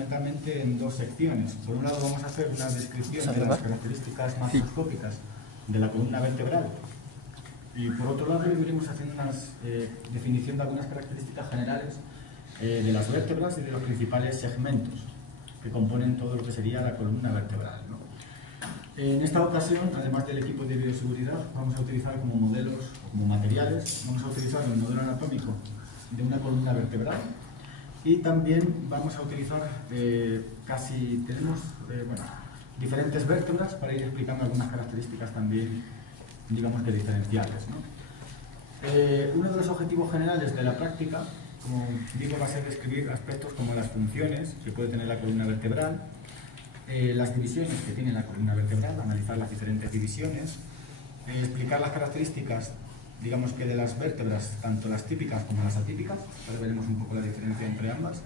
fundamentalmente en dos secciones. Por un lado vamos a hacer una descripción de las características macroscópicas de la columna vertebral y por otro lado iremos haciendo una definición de algunas características generales de las vértebras y de los principales segmentos que componen todo lo que sería la columna vertebral, ¿no? En esta ocasión, además del equipo de bioseguridad, vamos a utilizar como modelos o como materiales, vamos a utilizar el modelo anatómico de una columna vertebral y también vamos a utilizar diferentes vértebras para ir explicando algunas características también, digamos que diferenciales, ¿no? Uno de los objetivos generales de la práctica, como digo, va a ser describir aspectos como las funciones que puede tener la columna vertebral, las divisiones que tiene la columna vertebral, analizar las diferentes divisiones, explicar las características, digamos que de las vértebras, tanto las típicas como las atípicas, ahora veremos un poco la diferencia entre ambas,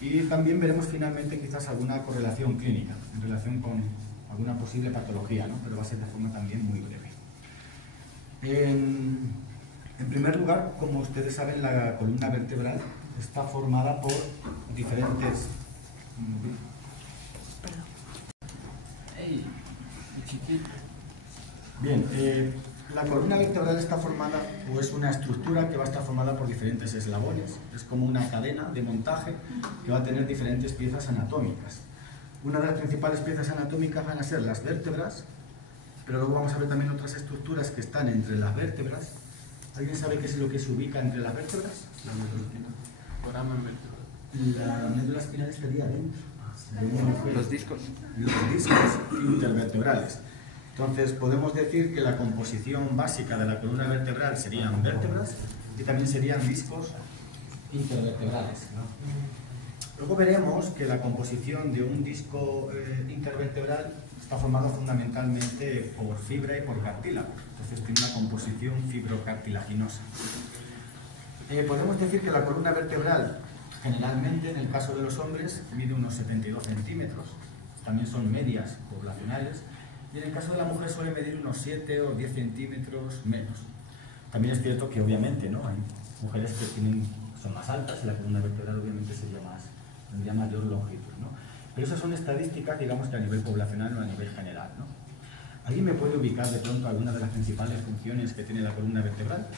y también veremos finalmente quizás alguna correlación clínica en relación con alguna posible patología, ¿no? Pero va a ser de forma también muy breve. En primer lugar, como ustedes saben, la columna vertebral está formada por diferentes... Bien, la columna vertebral está formada, o es una estructura que va a estar formada por diferentes eslabones, es como una cadena de montaje que va a tener diferentes piezas anatómicas. Una de las principales piezas anatómicas van a ser las vértebras, pero luego vamos a ver también otras estructuras que están entre las vértebras. ¿Alguien sabe qué es lo que se ubica entre las vértebras? La médula espinal estaría dentro. Los discos. Los discos intervertebrales. Entonces, podemos decir que la composición básica de la columna vertebral serían vértebras y también serían discos intervertebrales, ¿no? Luego veremos que la composición de un disco intervertebral está formado fundamentalmente por fibra y por cartílago. Entonces, tiene una composición fibrocartilaginosa. Podemos decir que la columna vertebral, generalmente, en el caso de los hombres, mide unos 72 centímetros. También son medias poblacionales. Y en el caso de la mujer suele medir unos 7 o 10 centímetros menos. También es cierto que obviamente, ¿no?, hay mujeres que son más altas y la columna vertebral obviamente tendría mayor longitud, ¿no? Pero esas son estadísticas, digamos que a nivel poblacional, no a nivel general, ¿no? ¿Alguien me puede ubicar de pronto alguna de las principales funciones que tiene la columna vertebral?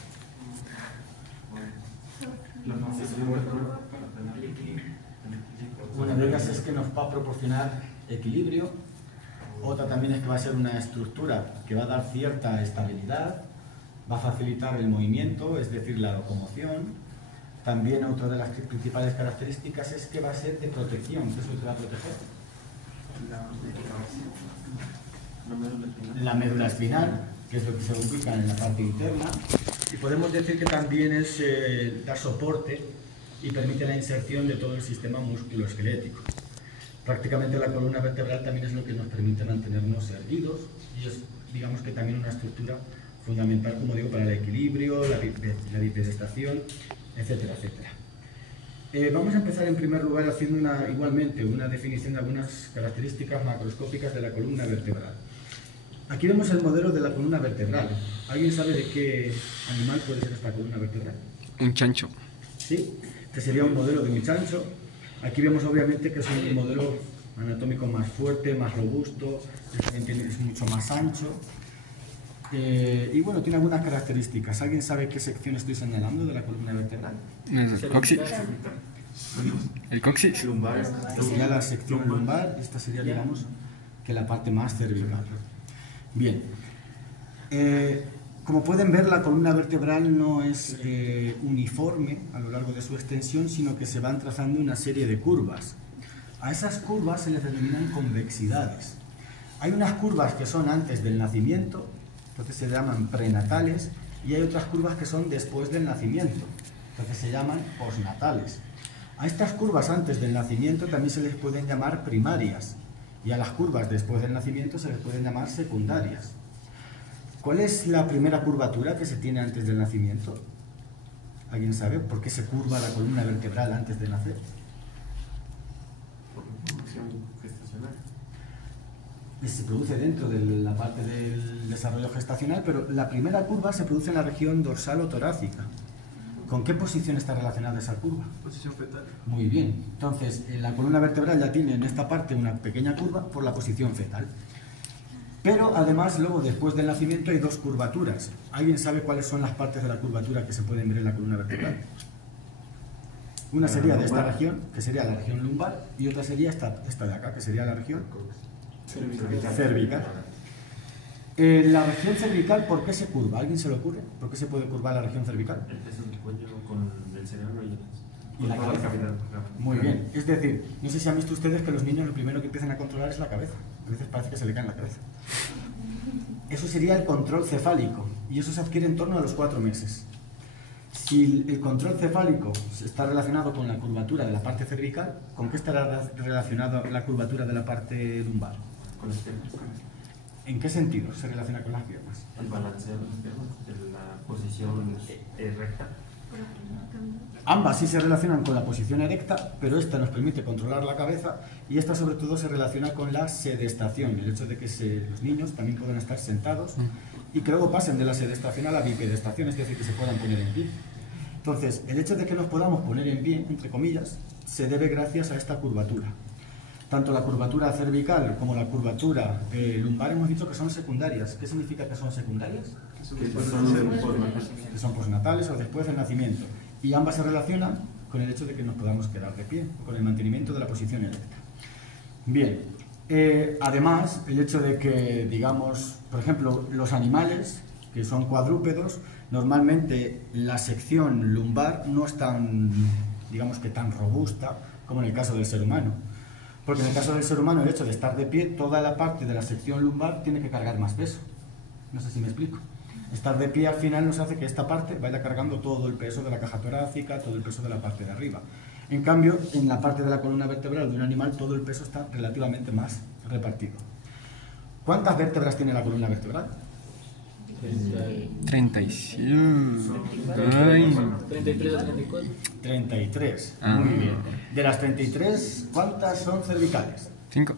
Una de ellas es que nos va a proporcionar equilibrio. Otra también es que va a ser una estructura que va a dar cierta estabilidad, va a facilitar el movimiento, es decir, la locomoción. También otra de las principales características es que va a ser de protección. ¿Qué es lo que va a proteger? La médula espinal, que es lo que se ubica en la parte interna. Y podemos decir que también es da soporte y permite la inserción de todo el sistema musculoesquelético. Prácticamente la columna vertebral también es lo que nos permite mantenernos erguidos y es, digamos que también una estructura fundamental, como digo, para el equilibrio, la bipedestación, etcétera, etcétera. Vamos a empezar en primer lugar haciendo igualmente una definición de algunas características macroscópicas de la columna vertebral. Aquí vemos el modelo de la columna vertebral. ¿Alguien sabe de qué animal puede ser esta columna vertebral? Un chancho. Sí, este sería un modelo de un chancho. Aquí vemos obviamente que es un modelo anatómico más fuerte, más robusto, es mucho más ancho. Y bueno, tiene algunas características. ¿Alguien sabe qué sección estoy señalando de la columna vertebral? El coxis. El coxis. Lumbar. Esta sería la sección lumbar y esta sería, digamos, que la parte más cervical. Bien. Como pueden ver, la columna vertebral no es uniforme a lo largo de su extensión, sino que se van trazando una serie de curvas. A esas curvas se les denominan convexidades. Hay unas curvas que son antes del nacimiento, entonces se llaman prenatales, y hay otras curvas que son después del nacimiento, entonces se llaman postnatales. A estas curvas antes del nacimiento también se les pueden llamar primarias, y a las curvas después del nacimiento se les pueden llamar secundarias. ¿Cuál es la primera curvatura que se tiene antes del nacimiento? ¿Alguien sabe por qué se curva la columna vertebral antes de nacer? Por función gestacional. Se produce dentro de la parte del desarrollo gestacional, pero la primera curva se produce en la región dorsal o torácica. ¿Con qué posición está relacionada esa curva? Posición fetal. Muy bien. Entonces, la columna vertebral ya tiene en esta parte una pequeña curva por la posición fetal. Pero además, luego, después del nacimiento, hay dos curvaturas. ¿Alguien sabe cuáles son las partes de la curvatura que se pueden ver en la columna vertebral? Una sería de esta región, que sería la región lumbar, y otra sería esta de acá, que sería la región cervical. La región cervical, ¿por qué se curva? ¿Alguien se le ocurre? ¿Por qué se puede curvar la región cervical? El peso del cuello con el cerebro Y la cabeza. Muy bien. Es decir, no sé si han visto ustedes que los niños lo primero que empiezan a controlar es la cabeza. A veces parece que se le cae en la cabeza. Eso sería el control cefálico, y eso se adquiere en torno a los 4 meses. Si el control cefálico está relacionado con la curvatura de la parte cervical, ¿con qué estará relacionada la curvatura de la parte lumbar? Con las piernas. ¿En qué sentido se relaciona con las piernas? El balanceo de las piernas, la posición recta. Ambas sí se relacionan con la posición erecta, pero esta nos permite controlar la cabeza, y esta sobre todo se relaciona con la sedestación, el hecho de que los niños también puedan estar sentados y que luego pasen de la sedestación a la bipedestación, es decir, que se puedan poner en pie. Entonces, el hecho de que nos podamos poner en pie, entre comillas, se debe gracias a esta curvatura. Tanto la curvatura cervical como la curvatura lumbar hemos dicho que son secundarias. ¿Qué significa que son secundarias? Que son postnatales o después del nacimiento. Y ambas se relacionan con el hecho de que nos podamos quedar de pie, con el mantenimiento de la posición erecta. Bien, además, el hecho de que, digamos, por ejemplo, los animales, que son cuadrúpedos, normalmente la sección lumbar no es tan, digamos que tan robusta como en el caso del ser humano. Porque en el caso del ser humano, el hecho de estar de pie, toda la parte de la sección lumbar tiene que cargar más peso. No sé si me explico. Estar de pie al final nos hace que esta parte vaya cargando todo el peso de la caja torácica, todo el peso de la parte de arriba. En cambio, en la parte de la columna vertebral de un animal, todo el peso está relativamente más repartido. ¿Cuántas vértebras tiene la columna vertebral? 37. 33 o 34. 33. Muy bien. De las 33, ¿cuántas son cervicales? 5.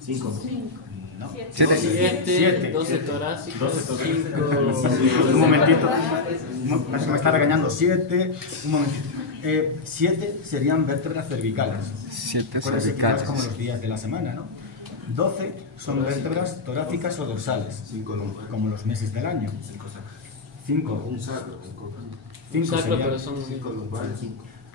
¿No? 7, 12 torácicas, 5... Un momentito. Parece que me está regañando. 7. Un momentito. 7 serían vértebras cervicales. 7 Acuérdense que es como cervicales. los días de la semana, ¿no? 12 son vértebras torácicas o dorsales, 5 lumbares. como los meses del año. 5. Un sacro. Un sacro, serían, pero son... 5 lumbares.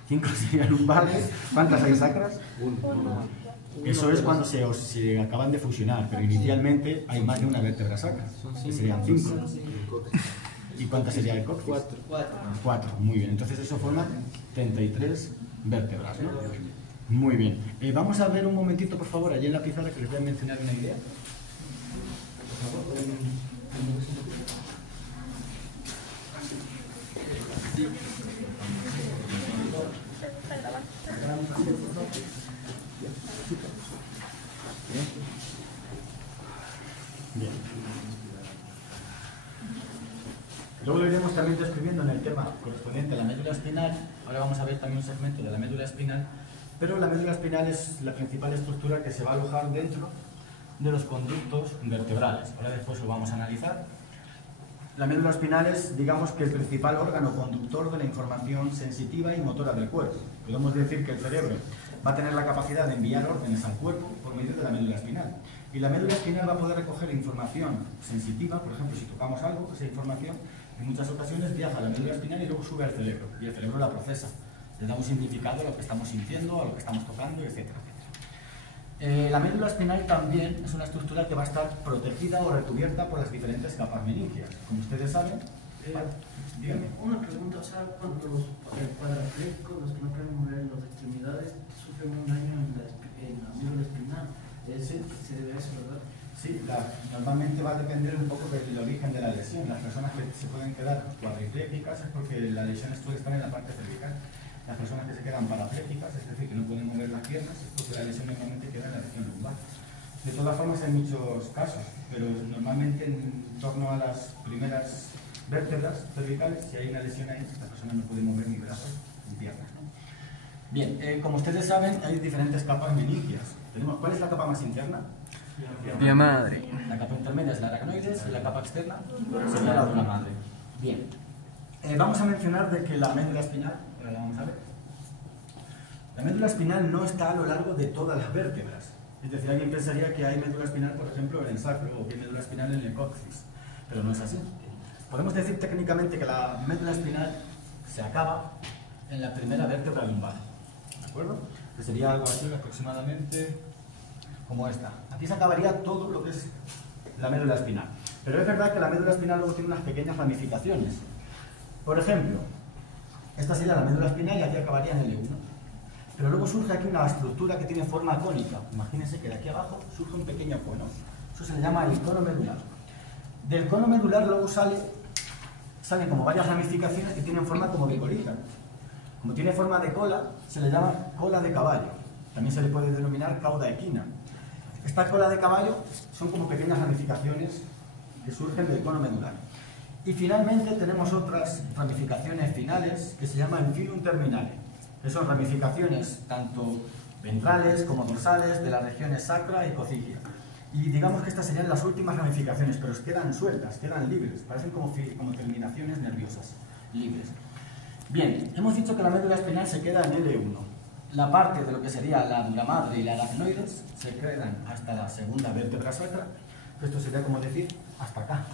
5 serían lumbares. ¿Cuántas hay sacras? 1. Eso es cuando se acaban de fusionar, pero inicialmente hay más de una vértebra sacra, que serían 5. ¿Y cuántas sería el coxis? 4. Muy bien. Entonces eso forma 33 vértebras, ¿no? Muy bien. Vamos a ver un momentito, por favor, allí en la pizarra, que les voy a mencionar una idea. Por favor. Bien. Luego lo iremos también describiendo en el tema correspondiente a la médula espinal. Ahora vamos a ver también un segmento de la médula espinal, pero la médula espinal es la principal estructura que se va a alojar dentro de los conductos vertebrales. Ahora después lo vamos a analizar. La médula espinal es, digamos, que el principal órgano conductor de la información sensitiva y motora del cuerpo. Podemos decir que el cerebro va a tener la capacidad de enviar órdenes al cuerpo por medio de la médula espinal. Y la médula espinal va a poder recoger información sensitiva, por ejemplo, si tocamos algo, esa información en muchas ocasiones viaja a la médula espinal y luego sube al cerebro, y el cerebro la procesa. Le da un significado a lo que estamos sintiendo, a lo que estamos tocando, etc. La médula espinal también es una estructura que va a estar protegida o recubierta por las diferentes capas meningias. Como ustedes saben, díganme. Una pregunta, o sea, cuando los parapléjicos, los que no pueden mover las extremidades, sufren un daño en la médula espinal, se debe a eso, ¿verdad? Sí, normalmente va a depender un poco del origen de la lesión. Las personas que se pueden quedar cuadriplégicas es porque la lesión suele estar en la parte cervical. Las personas que se quedan paraplégicas, es decir, que no pueden mover las piernas, es porque la lesión normalmente queda en la región lumbar. De todas formas, hay muchos casos, pero normalmente en torno a las primeras vértebras cervicales, si hay una lesión ahí, la persona no puede mover ni brazos ni piernas, ¿no? Bien, como ustedes saben, hay diferentes capas meningias. ¿Cuál es la capa más interna? Vía madre. La capa intermedia es la aracnoides y la capa externa sería la dura madre. Bien. Vamos a mencionar de que la médula espinal Ahora la vamos a ver. La médula espinal no está a lo largo de todas las vértebras. Es decir, alguien pensaría que hay médula espinal, por ejemplo, en el sacro o que hay médula espinal en el coxis, pero no es así. Podemos decir técnicamente que la médula espinal se acaba en la primera vértebra lumbar, ¿de acuerdo? Que sería algo así aproximadamente como esta. Aquí se acabaría todo lo que es la médula espinal. Pero es verdad que la médula espinal luego tiene unas pequeñas ramificaciones. Por ejemplo, esta sería la médula espinal y aquí acabaría en el L1. Pero luego surge aquí una estructura que tiene forma cónica. Imagínense que de aquí abajo surge un pequeño cono. Eso se le llama el cono medular. Del cono medular luego salen como varias ramificaciones que tienen forma como de colita. Como tiene forma de cola, se le llama cola de caballo. También se le puede denominar cauda equina. Esta cola de caballo son como pequeñas ramificaciones que surgen del cono medular. Y finalmente tenemos otras ramificaciones finales que se llaman filum terminale, que son ramificaciones tanto ventrales como dorsales de las regiones sacra y cocigia. Y digamos que estas serían las últimas ramificaciones, pero quedan sueltas, quedan libres, parecen como terminaciones nerviosas, libres. Bien, hemos dicho que la médula espinal se queda en L1. La parte de lo que sería la dura madre y la aracnoides se quedan hasta la segunda vértebra sacra, esto sería como decir hasta acá.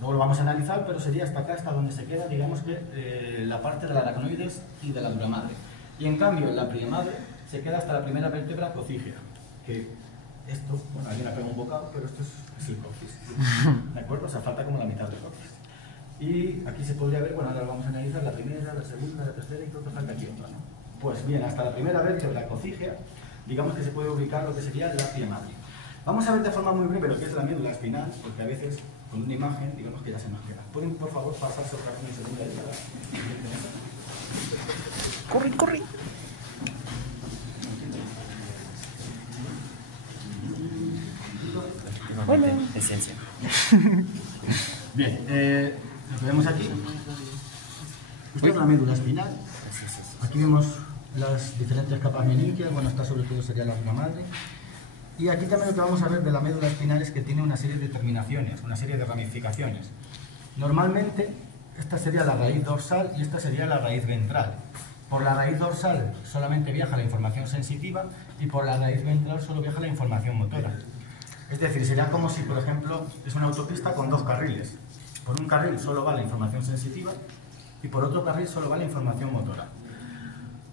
Luego lo vamos a analizar, pero sería hasta acá, hasta donde se queda, digamos que la parte de la aracnoides y de la dura madre. Y en cambio, en la prima madre se queda hasta la primera vértebra cocígea, que esto, bueno, alguien ha pegado un bocado, pero esto es el coxis, ¿de acuerdo? O sea, falta como la mitad del coxis. Y aquí se podría ver, bueno, ahora lo vamos a analizar, la primera, la segunda, la tercera y creo que falta aquí otra, ¿no? Pues bien, hasta la primera vértebra cocígea, digamos que se puede ubicar lo que sería la prima madre. Vamos a ver de forma muy breve lo que es la médula espinal, porque a veces con una imagen, digamos que ya se nos queda. ¿Pueden, por favor, pasarse otra vez en segunda línea? Corre, corre. Hola. Esencia. Bien, lo que vemos aquí. Esta es la médula espinal. Aquí vemos las diferentes capas meningias. Bueno, esta sobre todo sería la dura madre. Y aquí también lo que vamos a ver de la médula espinal es que tiene una serie de terminaciones, una serie de ramificaciones. Normalmente, esta sería la raíz dorsal y esta sería la raíz ventral. Por la raíz dorsal solamente viaja la información sensitiva y por la raíz ventral solo viaja la información motora. Es decir, sería como si, por ejemplo, es una autopista con dos carriles. Por un carril solo va la información sensitiva y por otro carril solo va la información motora.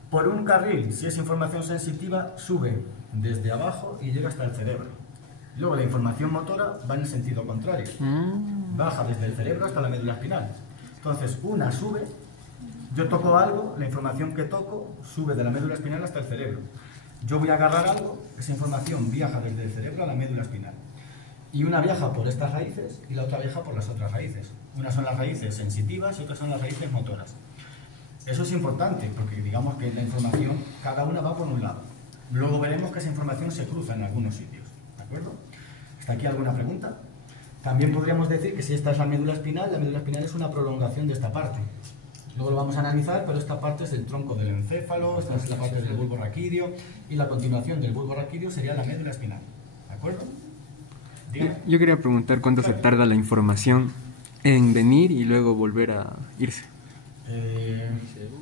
Por un carril, si es información sensitiva, sube desde abajo y llega hasta el cerebro. Luego la información motora va en el sentido contrario. Baja desde el cerebro hasta la médula espinal. Entonces, una sube, yo toco algo, la información que toco sube de la médula espinal hasta el cerebro. Yo voy a agarrar algo, esa información viaja desde el cerebro a la médula espinal. Y una viaja por estas raíces y la otra viaja por las otras raíces. Unas son las raíces sensitivas y otras son las raíces motoras. Eso es importante, porque digamos que la información, cada una va por un lado. Luego veremos que esa información se cruza en algunos sitios, ¿de acuerdo? ¿Hasta aquí alguna pregunta? También podríamos decir que si esta es la médula espinal es una prolongación de esta parte. Luego lo vamos a analizar, pero esta parte es el tronco del encéfalo, esta es la parte del bulbo raquídeo, y la continuación del bulbo raquídeo sería la médula espinal, ¿de acuerdo? Dígame. Yo quería preguntar cuánto se tarda la información en venir y luego volver a irse.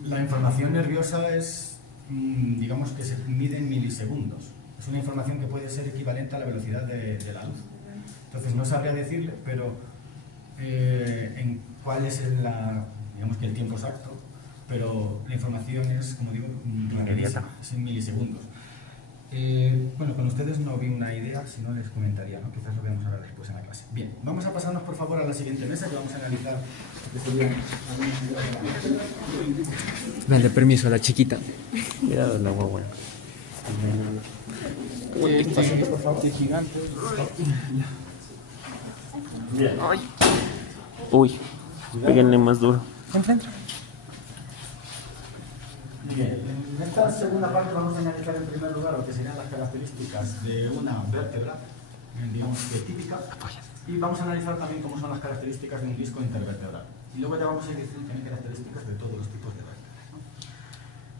La información nerviosa es, digamos que se mide en milisegundos. Es una información que puede ser equivalente a la velocidad de la luz. Entonces no sabría decirle, pero en cuál es digamos que el tiempo exacto, pero la información es, como digo, rapidísima, es en milisegundos. Bueno, con ustedes no vi una idea, si no les comentaría, ¿no? Quizás lo veamos ahora después en la clase. Bien, vamos a pasarnos por favor a la siguiente mesa que vamos a analizar lo que serían algunas ideas de la... Dale permiso a la chiquita. Cuidado la guagua. Paciente, por favor. Gigante. Bien. Uy, péguenle más duro. Bien, en esta segunda parte vamos a analizar en primer lugar lo que serían las características de una vértebra, digamos que típica, y vamos a analizar también cómo son las características de un disco intervertebral. Y luego ya vamos a ir diciendo también características de todos los tipos de vértebras.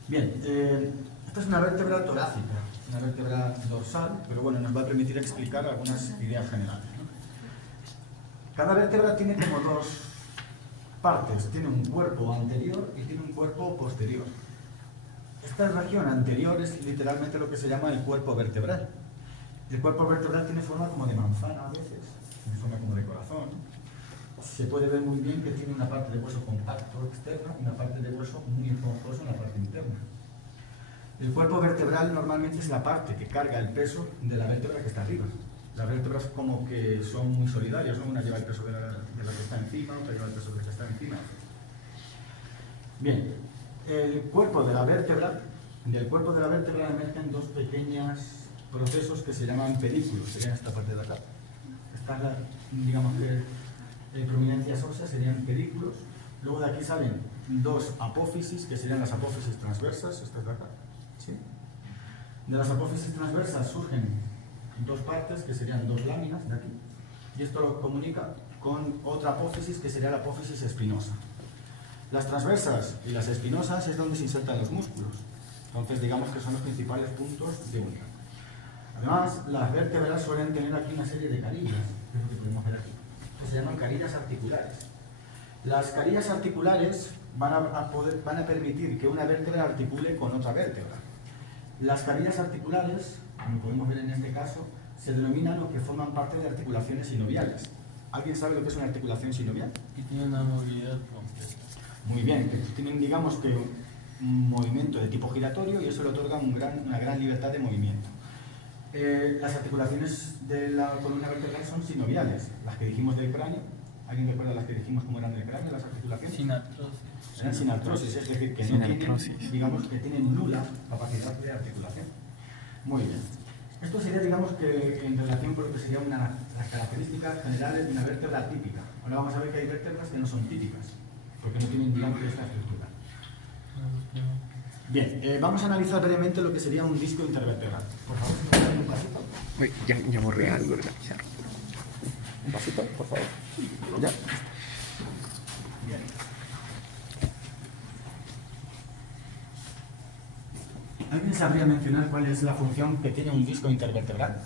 Bien, esta es una vértebra torácica, una vértebra dorsal, pero bueno, nos va a permitir explicar algunas ideas generales, ¿no? Cada vértebra tiene como partes. Tiene un cuerpo anterior y tiene un cuerpo posterior. Esta región anterior es literalmente lo que se llama el cuerpo vertebral. El cuerpo vertebral tiene forma como de manzana a veces, tiene forma como de corazón. Se puede ver muy bien que tiene una parte de hueso compacto externa y una parte de hueso muy esponjoso en la parte interna. El cuerpo vertebral normalmente es la parte que carga el peso de la vértebra que está arriba. Las vértebras como que son muy solidarias, ¿no? Una lleva el peso de la que está encima, otra lleva el peso de la que está encima. Bien, del cuerpo de la vértebra emergen dos pequeños procesos que se llaman pedículos, serían esta parte de acá. Estas, digamos que prominencias óseas serían pedículos. Luego de aquí salen dos apófisis, que serían las apófisis transversas, estas de acá. ¿Sí? De las apófisis transversas surgen dos partes, que serían dos láminas de aquí, y esto lo comunica con otra apófisis, que sería la apófisis espinosa. Las transversas y las espinosas es donde se insertan los músculos, entonces digamos que son los principales puntos de unión. Además, las vértebras suelen tener aquí una serie de carillas, que es lo que podemos ver aquí, que se llaman carillas articulares. Las carillas articulares van a permitir que una vértebra articule con otra vértebra. Las carillas articulares, como podemos ver en este caso, se denominan lo que forman parte de articulaciones sinoviales. ¿Alguien sabe lo que es una articulación sinovial? Y tiene una movilidad completa. Muy bien, tienen, digamos que, un movimiento de tipo giratorio y eso le otorga una gran libertad de movimiento. Las articulaciones de la columna vertebral son sinoviales, las que dijimos del cráneo. ¿Alguien recuerda las que dijimos cómo eran del cráneo, las articulaciones? Sinartrosis. Eran sinartrosis, es decir, que no tienen, digamos, que tienen nula capacidad de articulación. Muy bien. Esto sería, digamos, que en relación con lo que serían las características generales de una vértebra típica. Ahora vamos a ver que hay vértebras que no son típicas, porque no tienen, digamos, esta estructura. Bien, vamos a analizar brevemente lo que sería un disco intervertebral. Por favor, si me dan un pasito. Uy, ya borré algo, organizar. Un pasito, por favor. Ya. Bien. ¿Alguien sabría mencionar cuál es la función que tiene un disco intervertebral?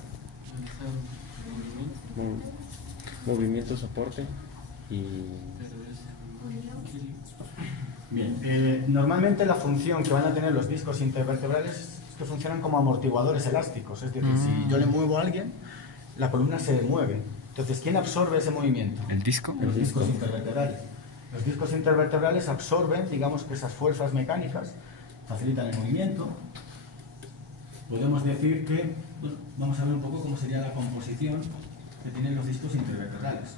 Movimiento, soporte y... Bien, normalmente la función que van a tener los discos intervertebrales es que funcionan como amortiguadores elásticos, es decir, si yo le muevo a alguien, la columna se mueve. Entonces, ¿quién absorbe ese movimiento? ¿El disco? Los discos intervertebrales. Los discos intervertebrales absorben, digamos, que esas fuerzas mecánicas, facilitan el movimiento. Podemos decir que, bueno, vamos a ver un poco cómo sería la composición que tienen los discos intervertebrales.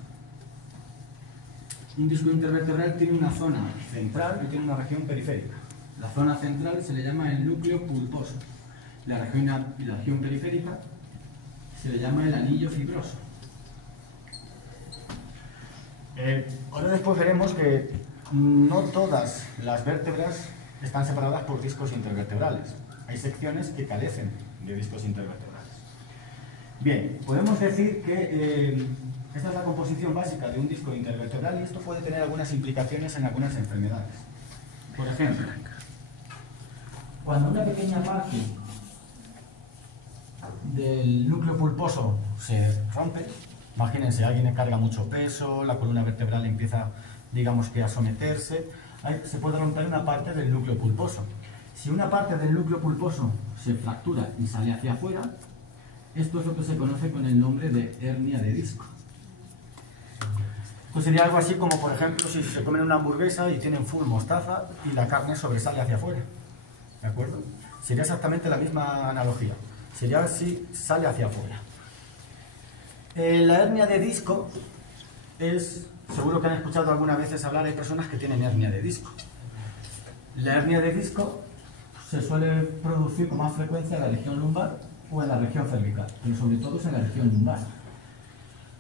Un disco intervertebral tiene una zona central y tiene una región periférica. La zona central se le llama el núcleo pulposo. La región periférica se le llama el anillo fibroso. Ahora después veremos que no todas las vértebras están separadas por discos intervertebrales. Hay secciones que carecen de discos intervertebrales. Bien, podemos decir que esta es la composición básica de un disco intervertebral y esto puede tener algunas implicaciones en algunas enfermedades. Por ejemplo, cuando una pequeña parte del núcleo pulposo se rompe, imagínense, alguien carga mucho peso, la columna vertebral empieza, digamos que a someterse, se puede romper una parte del núcleo pulposo. Si una parte del núcleo pulposo se fractura y sale hacia afuera, esto es lo que se conoce con el nombre de hernia de disco. Esto sería algo así como, por ejemplo, si se comen una hamburguesa y tienen full mostaza y la carne sobresale hacia afuera. ¿De acuerdo? Sería exactamente la misma analogía. Sería si sale hacia afuera. La hernia de disco es, seguro que han escuchado algunas veces hablar, hay personas que tienen hernia de disco. La hernia de disco se suele producir con más frecuencia en la región lumbar o en la región cervical, pero sobre todo es en la región lumbar.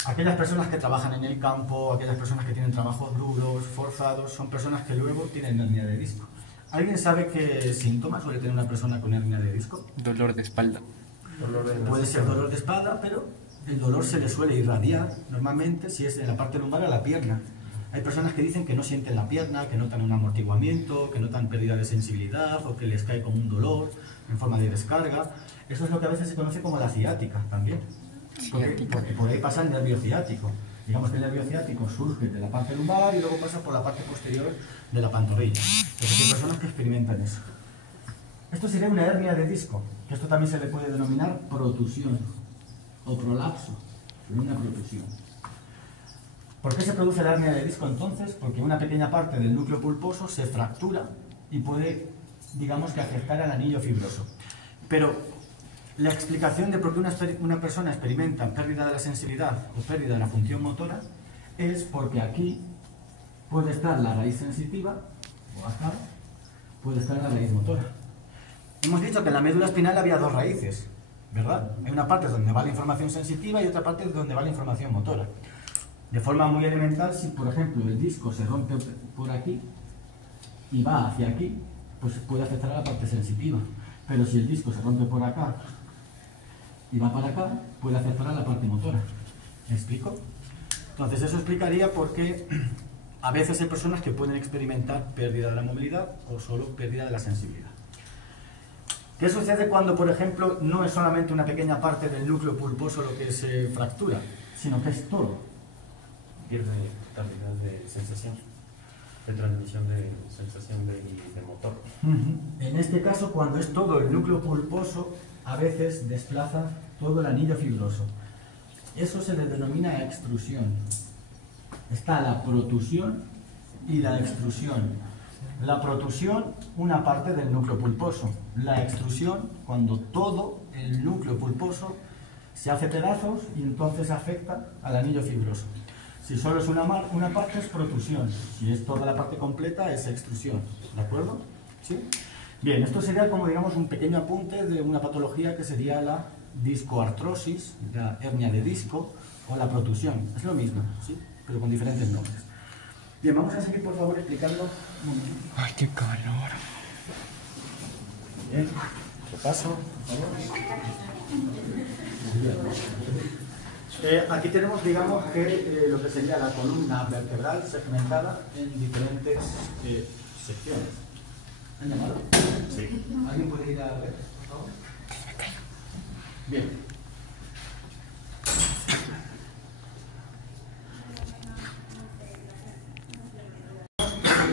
Aquellas personas que trabajan en el campo, aquellas personas que tienen trabajos duros, forzados, son personas que luego tienen hernia de disco. ¿Alguien sabe qué síntomas suele tener una persona con hernia de disco? Dolor de espalda. Puede ser dolor de espalda, pero el dolor se le suele irradiar normalmente si es en la parte lumbar a la pierna. Hay personas que dicen que no sienten la pierna, que notan un amortiguamiento, que notan pérdida de sensibilidad o que les cae como un dolor en forma de descarga. Eso es lo que a veces se conoce como la ciática también. Porque por ahí pasa el nervio ciático. Digamos que el nervio ciático surge de la parte lumbar y luego pasa por la parte posterior de la pantorrilla. Entonces hay personas que experimentan eso. Esto sería una hernia de disco, que esto también se le puede denominar protusión o prolapso, una protusión. ¿Por qué se produce la hernia de disco entonces? Porque una pequeña parte del núcleo pulposo se fractura y puede, digamos, que afectar al anillo fibroso. Pero la explicación de por qué una persona experimenta pérdida de la sensibilidad o pérdida de la función motora es porque aquí puede estar la raíz sensitiva, o acá puede estar la raíz motora. Hemos dicho que en la médula espinal había dos raíces, ¿verdad? Hay una parte donde va la información sensitiva y otra parte donde va la información motora. De forma muy elemental, si por ejemplo el disco se rompe por aquí y va hacia aquí, pues puede afectar a la parte sensitiva. Pero si el disco se rompe por acá y va para acá, puede afectar a la parte motora. ¿Me explico? Entonces eso explicaría por qué a veces hay personas que pueden experimentar pérdida de la movilidad o solo pérdida de la sensibilidad. ¿Qué sucede cuando, por ejemplo, no es solamente una pequeña parte del núcleo pulposo lo que se fractura, sino que es todo? Pierde totalidad de sensación, de transmisión de sensación de motor. En este caso, cuando es todo el núcleo pulposo, a veces desplaza todo el anillo fibroso. Eso se le denomina extrusión. Está la protusión y la extrusión. La protusión, una parte del núcleo pulposo. La extrusión, cuando todo el núcleo pulposo se hace pedazos y entonces afecta al anillo fibroso. Si solo es una parte es protusión, si es toda la parte completa es extrusión, ¿de acuerdo? ¿Sí? Bien, esto sería como digamos un pequeño apunte de una patología que sería la discoartrosis, la hernia de disco o la protusión. Es lo mismo, ¿sí? Pero con diferentes nombres. Bien, vamos a seguir por favor explicando un momentito. Ay, qué calor. Bien, repaso, por favor. Bien. Aquí tenemos, digamos, que lo que sería la columna vertebral segmentada en diferentes secciones. ¿Han llamado? Sí. ¿Alguien puede ir a ver, por favor? Bien.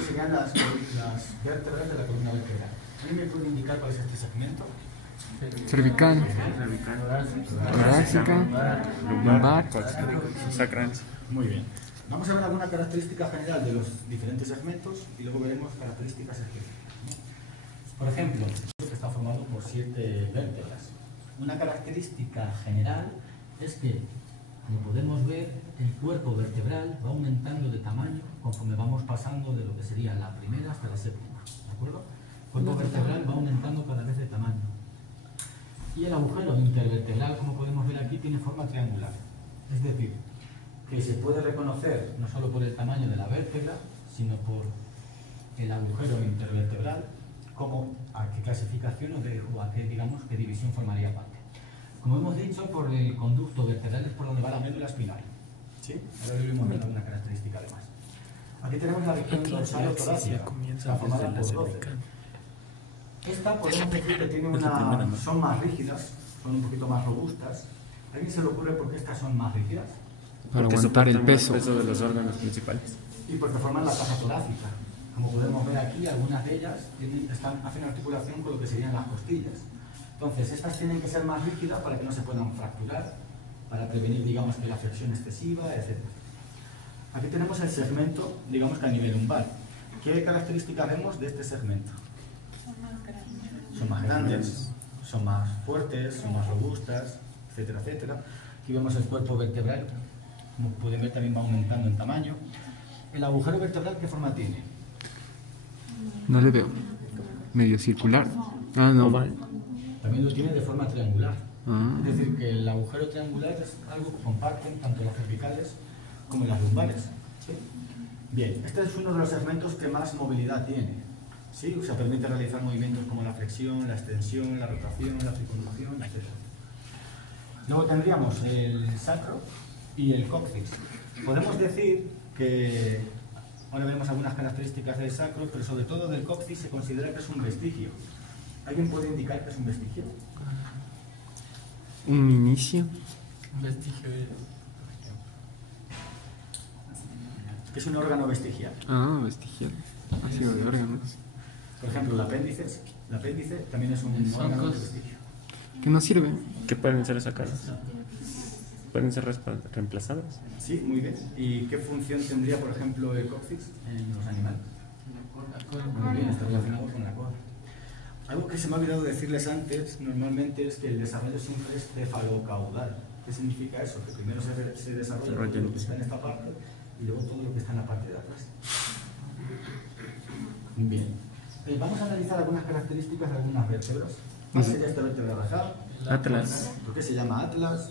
Serían las vértebras de la columna vertebral. ¿Alguien me puede indicar cuál es este segmento? Cervical, torácica, lumbar. Sacral. Muy bien. Vamos a ver alguna característica general de los diferentes segmentos y luego veremos características específicas, ¿no? Por ejemplo, este está formado por 7 vértebras. Una característica general es que, como podemos ver, el cuerpo vertebral va aumentando de tamaño conforme vamos pasando de lo que sería la primera hasta la séptima, ¿de acuerdo? El cuerpo vertebral va aumentando cada vez de tamaño. Y el agujero intervertebral, como podemos ver aquí, tiene forma triangular. Es decir, que se puede reconocer no solo por el tamaño de la vértebra, sino por el agujero intervertebral, como a qué clasificación o a qué, digamos, qué división formaría parte. Como hemos dicho, por el conducto vertebral es por donde va la médula espinal. ¿Sí? Ahora veremos una característica además. Aquí tenemos la región dorsal o torácica, está formada por 12. Esta podemos decir que tiene son más rígidas, son un poquito más robustas. ¿A alguien se le ocurre por qué estas son más rígidas? Para aguantar el peso. El peso de los órganos principales. Y porque forman la caja torácica. Como podemos ver aquí, algunas de ellas hacen articulación con lo que serían las costillas. Entonces, estas tienen que ser más rígidas para que no se puedan fracturar, para prevenir, digamos, que la flexión excesiva, etc. Aquí tenemos el segmento, digamos que a nivel lumbar. ¿Qué características vemos de este segmento? Son más grandes, son más fuertes, son más robustas, etcétera, etcétera. Aquí vemos el cuerpo vertebral, como pueden ver también va aumentando en tamaño. ¿El agujero vertebral qué forma tiene? No le veo. Medio circular. Ah, no. También lo tiene de forma triangular. Ah. Es decir, que el agujero triangular es algo que comparten tanto las cervicales como las lumbares. ¿Sí? Bien, este es uno de los segmentos que más movilidad tiene. ¿Sí? O sea, permite realizar movimientos como la flexión, la extensión, la rotación, la circunvolución, etc. Luego tendríamos el sacro y el coxis. Podemos decir que, ahora vemos algunas características del sacro, pero sobre todo del coxis se considera que es un vestigio. ¿Alguien puede indicar que es un vestigio? Un inicio. Un vestigio que es un órgano vestigial. Ah, vestigial. Así de órganos. Por ejemplo, el apéndice también es un Son órgano de cosas- vestigio. ¿Qué nos sirve? ¿Qué pueden ser sacadas? ¿Pueden ser reemplazadas? Sí, muy bien. ¿Y qué función tendría, por ejemplo, el coxis en los animales? Muy bien, está relacionado con la cola. Algo que se me ha olvidado decirles antes, normalmente, es que el desarrollo siempre es cefalocaudal. ¿Qué significa eso? Que primero se desarrolla todo lo que está en esta parte y luego todo lo que está en la parte de atrás. Bien. Vamos a analizar algunas características de algunas vértebras. ¿Cuál sería esta vértebra rajada? Atlas. ¿Por qué se llama Atlas?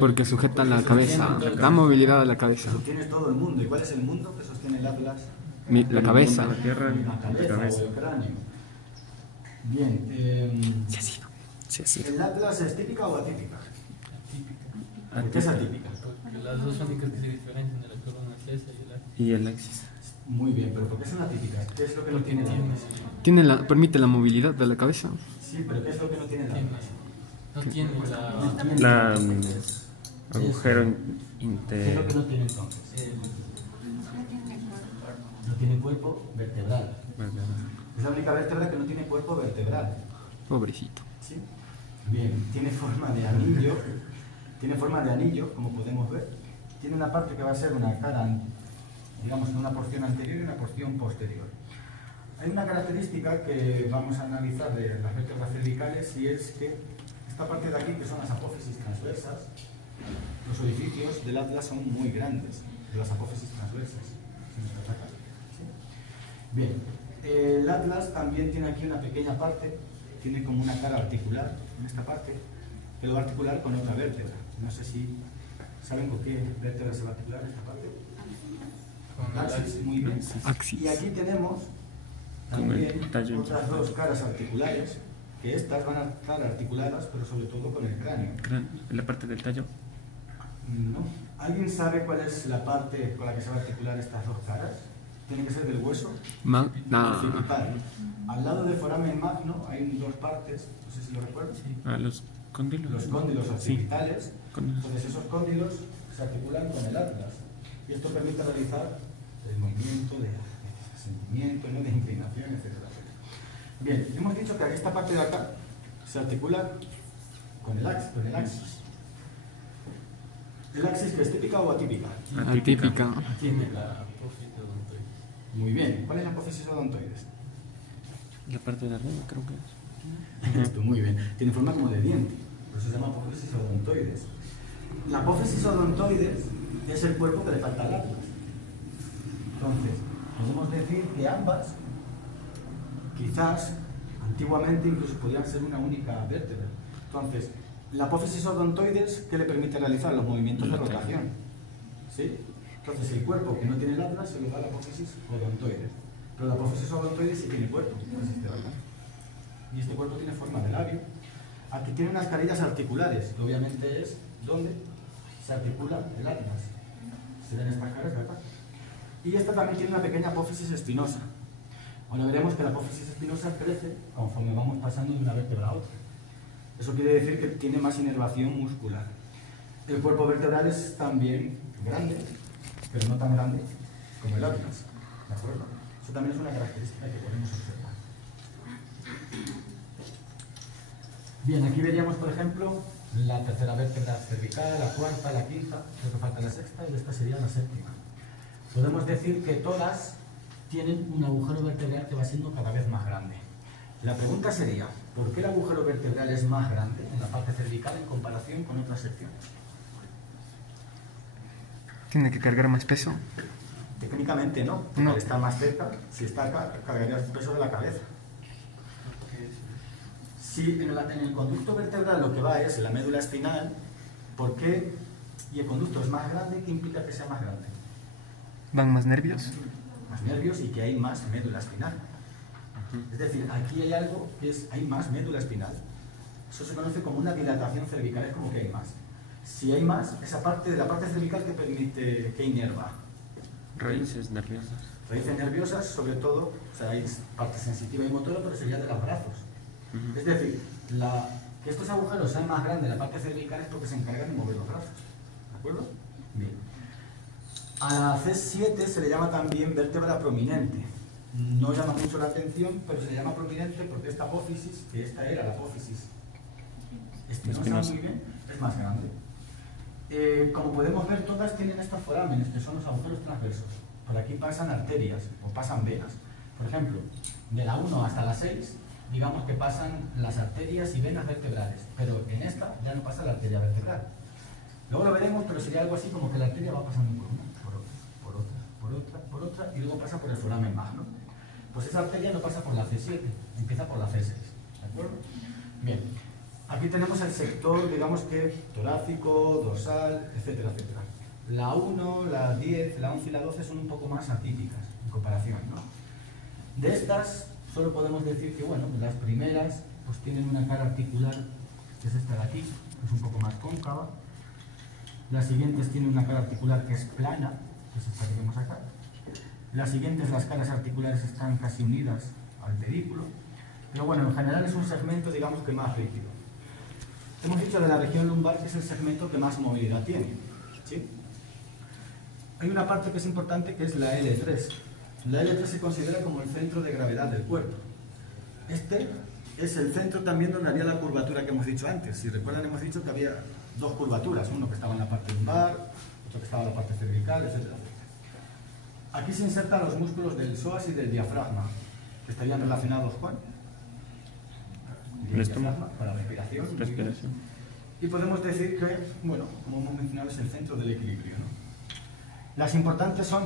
Porque sujeta la cabeza, da movilidad a la cabeza. Sostiene todo el mundo. ¿Y cuál es el mundo que sostiene el Atlas? La cabeza. La tierra, La cabeza o el cráneo. Bien. Sí, sí. Sí, sí. ¿El Atlas es típica o atípica? Típica. ¿Por qué es atípica? Porque las dos únicas que se diferencian de la columna es esa y el axis. Y el axis. Muy bien, pero ¿por qué son atípicas? ¿Qué es lo que no tiene el Atlas? Permite la movilidad de la cabeza. Sí, pero ¿qué es lo que no tiene el Atlas? No tiene La agujero ¿Qué es inter... lo que no tiene entonces? No tiene cuerpo vertebral. Es la única vértebra que no tiene cuerpo vertebral. Pobrecito. ¿Sí? Bien, tiene forma de anillo. Tiene forma de anillo, como podemos ver. Tiene una parte que va a ser una cara, digamos, una porción anterior y una porción posterior. Hay una característica que vamos a analizar de las vértebras cervicales y es que esta parte de aquí, que son las apófisis transversas, los orificios del atlas son muy grandes, de las apófisis transversas. Se nos ataca. ¿Sí? Bien, el atlas también tiene aquí una pequeña parte, tiene como una cara articular en esta parte, que lo va a articular con otra vértebra. No sé si saben con qué vértebra se va a articular esta parte. con el Axis, muy bien. Axis. Y aquí tenemos Con el también tallo. otras dos caras articulares, que estas van a estar articuladas, pero sobre todo con el cráneo. La parte del tallo. ¿No? ¿Alguien sabe cuál es la parte con la que se va a articular estas dos caras? Tiene que ser del hueso occipital. Al lado del foramen magno hay dos partes, no sé si lo recuerdan. Los cóndilos. Los cóndilos occipitales. Sí. Cóndilos. Entonces esos cóndilos se articulan con el atlas. Y esto permite realizar el movimiento de sentimiento, ¿no? De inclinación, etc. Bien, hemos dicho que esta parte de acá se articula con el axis. ¿El axis que es típica o atípica? Atípica. Tiene la apófisis odontoides. Muy bien. ¿Cuál es la apófisis odontoides? La parte de arriba creo que es. Esto, muy bien. Tiene forma como de diente. Por eso se llama apófisis odontoides. La apófisis odontoides es el cuerpo que le falta al atlas. Entonces, podemos decir que ambas, quizás, antiguamente incluso podrían ser una única vértebra. Entonces, la apófisis odontoides, ¿qué le permite realizar? Los movimientos de rotación. ¿Sí? Entonces, el cuerpo que no tiene el atlas se lo da la apófisis odontoides. Pero la apófisis odontoides sí tiene cuerpo. Es este de acá. Y este cuerpo tiene forma de labio. Aquí tiene unas carillas articulares, que obviamente es donde se articula el atlas. Se dan estas caras de acá. Y esta también tiene una pequeña apófisis espinosa. Ahora veremos que la apófisis espinosa crece conforme vamos pasando de una vértebra a otra. Eso quiere decir que tiene más inervación muscular. El cuerpo vertebral es también grande, pero no tan grande como el atlas. ¿De acuerdo? Eso también es una característica que podemos observar. Bien, aquí veríamos, por ejemplo, la tercera vértebra cervical, la cuarta, la quinta, creo que falta la sexta y esta sería la séptima. Podemos decir que todas tienen un agujero vertebral que va siendo cada vez más grande. La pregunta sería, ¿por qué el agujero vertebral es más grande en la parte cervical en comparación con otras secciones? ¿Tiene que cargar más peso? Técnicamente no, porque No. está más cerca, si está acá, cargaría el peso de la cabeza. Si en el conducto vertebral lo que va es la médula espinal, ¿por qué? Y el conducto es más grande, ¿qué implica que sea más grande? ¿Van más nervios? Más nervios y que hay más médula espinal. Es decir, aquí hay algo que es, hay más médula espinal. Eso se conoce como una dilatación cervical, es como que hay más. Si hay más, esa parte de la parte cervical que permite, que inerva. Raíces nerviosas. Raíces nerviosas, sobre todo, o sea, hay parte sensitiva y motora, pero sería de los brazos. Es decir, que estos agujeros sean más grandes en la parte cervical es porque se encargan de mover los brazos. ¿De acuerdo? Bien. A la C7 se le llama también vértebra prominente. No llama mucho la atención, pero se le llama prominente porque esta apófisis, que esta era la apófisis espinosa muy bien, es más grande. Como podemos ver, todas tienen estos forámenes, que son los agujeros transversos. Por aquí pasan arterias o pasan venas. Por ejemplo, de la 1 hasta la 6, digamos que pasan las arterias y venas vertebrales, pero en esta ya no pasa la arteria vertebral. Luego lo veremos, pero sería algo así como que la arteria va pasando por una, por otra, y luego pasa por el foramen magno. Pues esa arteria no pasa por la C7, empieza por la C6. ¿De acuerdo? Bien. Aquí tenemos el sector, digamos que torácico, dorsal, etcétera, etcétera. La 1, la 10, la 11 y la 12 son un poco más atípicas en comparación, ¿no? De estas, solo podemos decir que, bueno, las primeras pues tienen una cara articular, que es esta de aquí, que es un poco más cóncava. Las siguientes tienen una cara articular que es plana, que es esta que vemos acá. Las siguientes, las caras articulares están casi unidas al pedículo. Pero bueno, en general es un segmento, digamos que más rígido. Hemos dicho de la región lumbar que es el segmento que más movilidad tiene, ¿sí? Hay una parte que es importante que es la L3. La L3 se considera como el centro de gravedad del cuerpo. Este es el centro también donde había la curvatura que hemos dicho antes. Si recuerdan, hemos dicho que había dos curvaturas, uno que estaba en la parte lumbar, otro que estaba en la parte cervical, etc. Aquí se insertan los músculos del psoas y del diafragma, que estarían relacionados con el diafragma, para la respiración. Y podemos decir que, bueno, como hemos mencionado, es el centro del equilibrio, ¿no? Las importantes son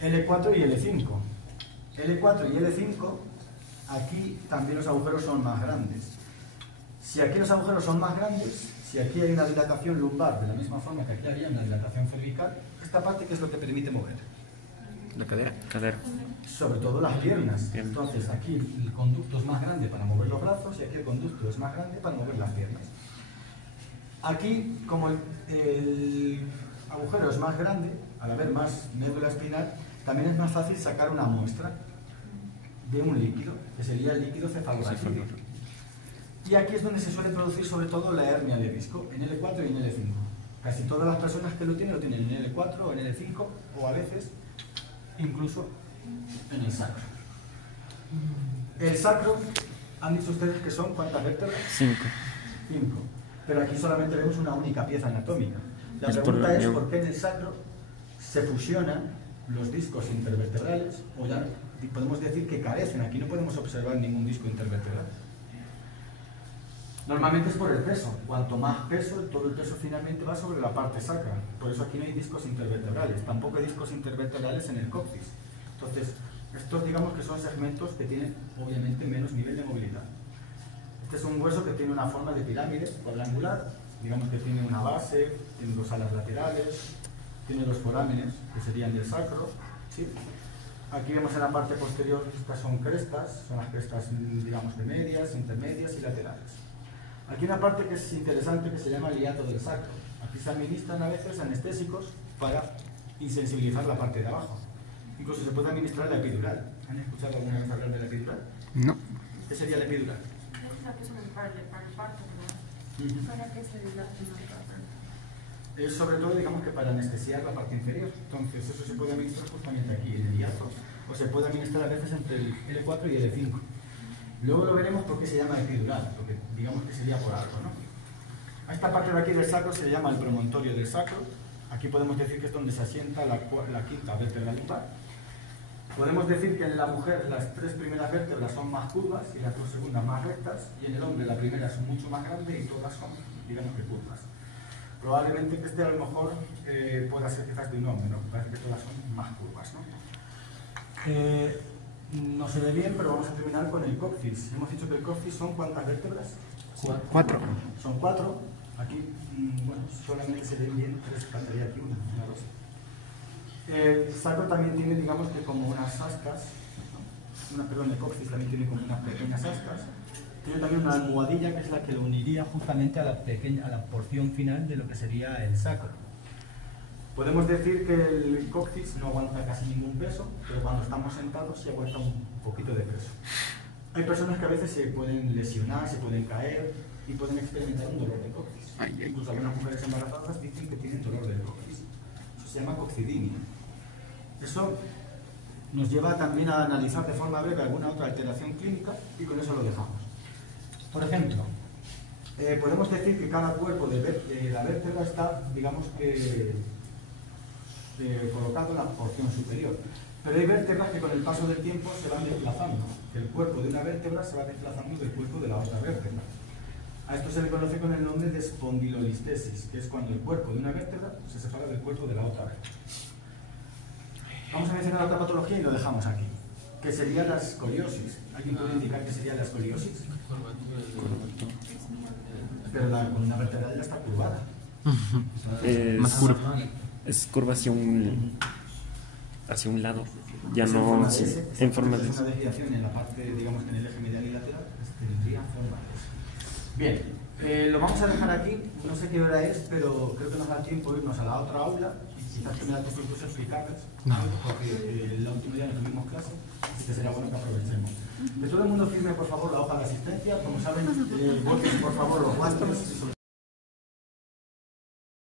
L4 y L5. L4 y L5, aquí también los agujeros son más grandes. Si aquí los agujeros son más grandes, si aquí hay una dilatación lumbar, de la misma forma que aquí había una dilatación cervical, esta parte, ¿qué es lo que permite mover? La cadera. Cadera. Sobre todo las piernas. Entonces, aquí el conducto es más grande para mover los brazos y aquí el conducto es más grande para mover las piernas. Aquí, como el agujero es más grande, al haber más médula espinal, también es más fácil sacar una muestra de un líquido, que sería el líquido cefalorraquídeo. Y aquí es donde se suele producir sobre todo la hernia de disco, en L4 y en L5. Casi todas las personas que lo tienen en L4 o en L5, o a veces incluso en el sacro. El sacro, han dicho ustedes que son ¿cuántas vértebras? 5. 5. Pero aquí solamente vemos una única pieza anatómica. La Es pregunta por- es por qué en el sacro se fusionan los discos intervertebrales, o ya podemos decir que carecen. Aquí no podemos observar ningún disco intervertebral. Normalmente es por el peso. Cuanto más peso, todo el peso finalmente va sobre la parte sacra. Por eso aquí no hay discos intervertebrales. Tampoco hay discos intervertebrales en el coxis. Entonces, estos digamos que son segmentos que tienen obviamente menos nivel de movilidad. Este es un hueso que tiene una forma de pirámide cuadrangular. Digamos que tiene una base, tiene dos alas laterales, tiene los forámenes, que serían del sacro, ¿sí? Aquí vemos en la parte posterior, estas son crestas, son las crestas, digamos, de medias, intermedias y laterales. Aquí hay una parte que es interesante que se llama el hiato del sacro. Aquí se administran a veces anestésicos para insensibilizar la parte de abajo. Incluso se puede administrar la epidural. ¿Han escuchado alguna vez hablar de la epidural? No. ¿Qué sería la epidural? Es la que es para el parto, ¿no? Ujú. Para que se dilate más rápido. Es sobre todo, digamos que para anestesiar la parte inferior. Entonces, eso se puede administrar justamente aquí, en el hiato, o se puede administrar a veces entre el L4 y el L5. Luego lo veremos por qué se llama epidural, porque digamos que sería por algo, ¿no? A esta parte de aquí del sacro se llama el promontorio del sacro. Aquí podemos decir que es donde se asienta la quinta vértebra lumbar. Podemos decir que en la mujer las 3 primeras vértebras son más curvas y las 2 segundas más rectas, y en el hombre la primera es mucho más grande y todas son, digamos que curvas. Probablemente que este a lo mejor pueda ser quizás de un hombre, ¿no? Parece que todas son más curvas, ¿no? No se ve bien, pero vamos a terminar con el coxis. Hemos dicho que el coxis son ¿cuántas vértebras? 4. Son 4. Aquí, bueno, solamente se ven bien 3, faltaría aquí una 2. El sacro también tiene, digamos que como unas ascas, ¿no? Perdón, el coxis también tiene como unas pequeñas ascas. Tiene también una almohadilla que es la que lo uniría justamente a la porción final de lo que sería el sacro. Podemos decir que el coxis no aguanta casi ningún peso, pero cuando estamos sentados sí aguanta un poquito de peso. Hay personas que a veces se pueden lesionar, se pueden caer y pueden experimentar un dolor de coxis. Incluso algunas mujeres embarazadas dicen que tienen dolor del coxis. Eso se llama coxidinia. Eso nos lleva también a analizar de forma breve alguna otra alteración clínica y con eso lo dejamos. Por ejemplo, podemos decir que cada cuerpo de la vértebra está, digamos que, colocado en la porción superior. Pero hay vértebras que con el paso del tiempo se van desplazando. El cuerpo de una vértebra se va desplazando del cuerpo de la otra vértebra. A esto se le conoce con el nombre de espondilolistesis, que es cuando el cuerpo de una vértebra se separa del cuerpo de la otra vértebra. Vamos a mencionar otra patología y lo dejamos aquí, que sería la escoliosis. ¿Alguien puede indicar qué sería la escoliosis? Pero la columna vertebral ya está curvada. Más curva. Es curva hacia un lado, ya Es no de S, en forma de es una desviación en la parte, digamos que en el eje medial y lateral, tendría forma de S. Bien, lo vamos a dejar aquí, no sé qué hora es, pero creo que nos da tiempo irnos a la otra aula y quizás que me da tiempo incluso explicarles, porque la última día no tuvimos clase, así que sería bueno que aprovechemos. Que todo el mundo firme por favor la hoja de asistencia, como saben, voten por favor los guantes.